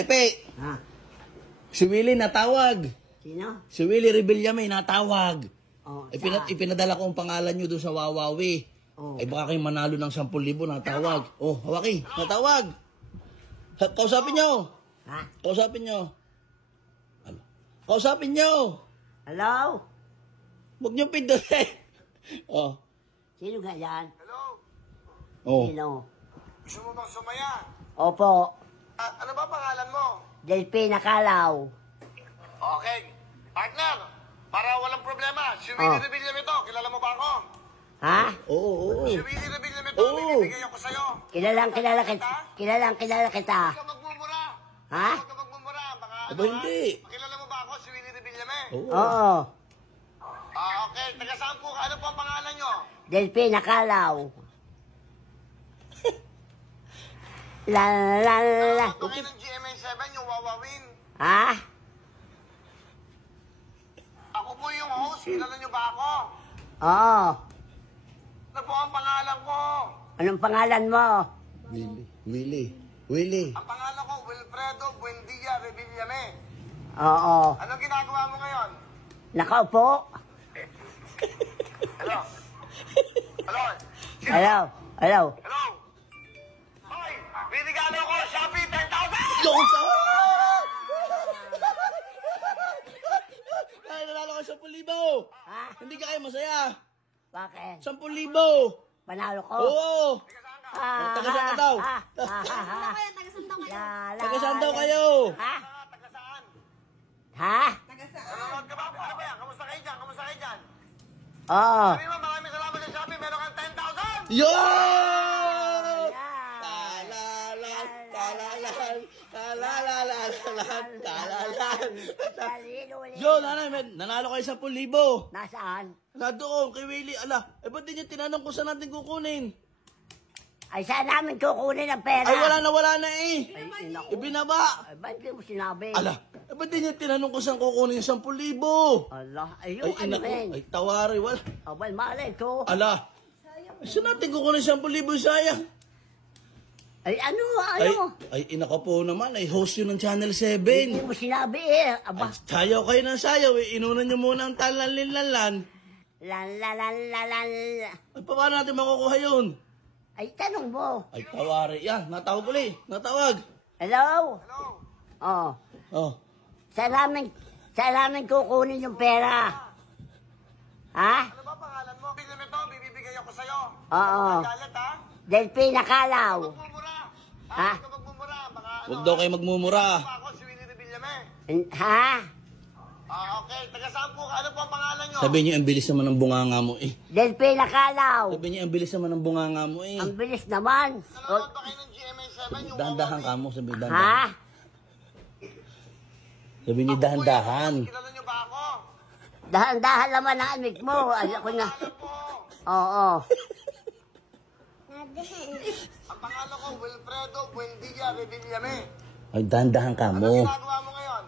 Pepe, Ha? si Willie natawag. Sino? Si Willie Rebilla may natawag. Oh, Ipinadala ko ang pangalan nyo doon sa Wawawi. Oh. Ay baka kayo manalo ng 10,000 natawag. Oh, hawaki, natawag. Kausapin nyo. Ha? Kausapin nyo. Ano? Kausapin nyo. Hello? Huwag nyo pindutin. Oh. Sino ka yan? Hello? Oh. Sino? Gusto mo bang sumaya? Opo. Ano ba pangalan mo? Delpina Kalaw. Okay. Partner, para walang problema, si Willie Rebilla ito. Kilala mo ba ako? Ha? Oo. Si Willie Rebilla ito, Oo. bibigay ako sa'yo. Kilalang kilala kita. Kilalang kilala kita. Huwag ka magmumura. Ha? Huwag ka magmumura. Baka Aba, hindi. Kilala mo ba ako, si Willie Rebilla Oo. Oo. Okay. Taga saan po? Ano po ang pangalan nyo? Delpina Kalaw. La la la. Ano kayo ng GMA7, yung Wawawin? Ha? Ako po yung host. Kilala nyo ba ako? Oo. Ano po ang pangalan ko? Anong pangalan mo? Willie. Ang pangalan ko, Wilfredo Buendia Revillame. Oo. Anong ginagawa mo ngayon? Nakaupo. Hello? Hello? Sino? Hello. Hello. Hello? Hoy! May regalo ko! Shopee 10,000! Yung sa... Ay, nanalo ka 10,000. Ha? Hindi ka kayo masaya. Bakit? 10,000. Panalo ko. Oo. Ah, Taga saan ka daw? Taga saan daw kayo? Ha? Taga saan? Ha? Nanonood ka ba? Ano ba yan? Kamusta kayo dyan? Kamusta kayo dyan? Oo. Sabi mo, maraming salamat sa Shopee. Meron kang 10,000! Yun! Yan. Talalan, talalan, talalalan, talalan. Yo, nanay, nanalo kayo 10,000. Nasaan? Doon, kay Willie. Ala, ba't di niyo tinanong kung saan natin kukunin? Ay, saan namin kukunin ang pera? Ay, wala na eh. Ay, inaku. Ibinaba. Ay, ba't di mo sinabi? Ala, ba't di niyo tinanong kung saan kukunin yung 10,000? Allah, ayun, Ay, ano inaku. men? Ay, tawari, wala. Abay, malay ko. Ala, saan natin kukunin 10,000, sayang? Ay, ano? Ay, inaka po naman. Ay, host yun ng Channel 7. Hindi mo sinabi eh. Aba, Ay, sayaw kayo ng sayaw eh. Inunan nyo muna ang talalin-lalan. lan. Ay, paano natin makukuha yun? Ay, tanong mo. Ay, tawari. Yan, natawag ulit. Natawag. Hello? Hello? Oh. Oh. Saan namin kukunin yung pera? Ha? Ano ba pangalan mo? Bigyan mo ito, bibigay ako sa'yo. Oo. Galit, ha? Delpina Kalaw. Magmumura. Ha? Huwag ka magmumura. Baka Huwag daw kayo magmumura. Ako, si Willie Revillame. Ha? Okay. Taga saan po? Ano po ang pangalan nyo? Sabi niyo, ang bilis naman ng bunganga mo eh. Delpina Kalaw. Sabi niyo, ang bilis naman ng bunganga mo eh. Ang bilis naman. Nanonood ba kayo ng GMA7? Yung Dahan-dahan ka mo. Sabi dahan-dahan. Ha? Sabi niyo, dahan-dahan. Kilala nyo ba ako? Dahan-dahan naman ang amig mo. Ay, ako na. Alam po. Oo. Ang pangalan ko, Wilfredo Buendia Revillame. Ay, dahan-dahan ka Ano mo. ginagawa mo ngayon?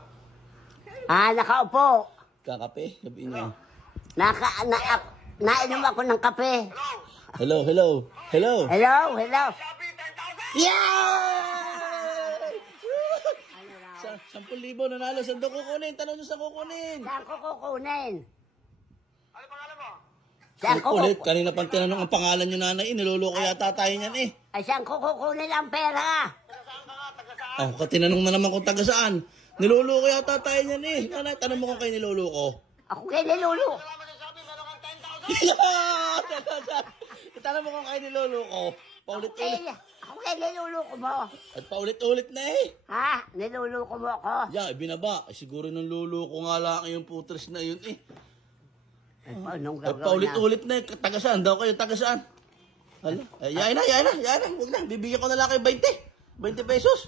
Nakaupo. Kakape? Sabi niyo. Nainom ako ng kape. Hello? Hello. Hello? Shopee 10,000! Yeah! 10,000 nanalo. Saan daw kukunin? Tanong nyo saan kukunin. Saan ko kukunin? Ano pangalan mo? Saan ko Ulit, kukunin? kanina pang tinanong ang pangalan nyo nanay. Niloloko yata tayo niyan eh. Ay, saan ko kukunin ang pera? Taga saan ka nga? Taga saan? Oh, katinanong na naman kung taga saan. Niloloko yata tayo niyan eh. Nanay, tanong mo kung kayo niloloko. Ako kay Lulu. Salamat sa Shopee, meron kang 10,000! Tanong mo kung kayo niloloko. Paulit-ulit. Ako kay Lulu ko mo. At paulit-ulit na eh. Ha? Nilulu ko mo ako. Yan, binaba. Ay, siguro nang loloko nga lang yung putres na yun eh. Ay, paano At gagawin na? paulit-ulit na eh. Taga saan daw kayo? Taga saan? Hala? Ay, yain na. Huwag na. Bibigyan ko na lang kayo 20. 20 pesos.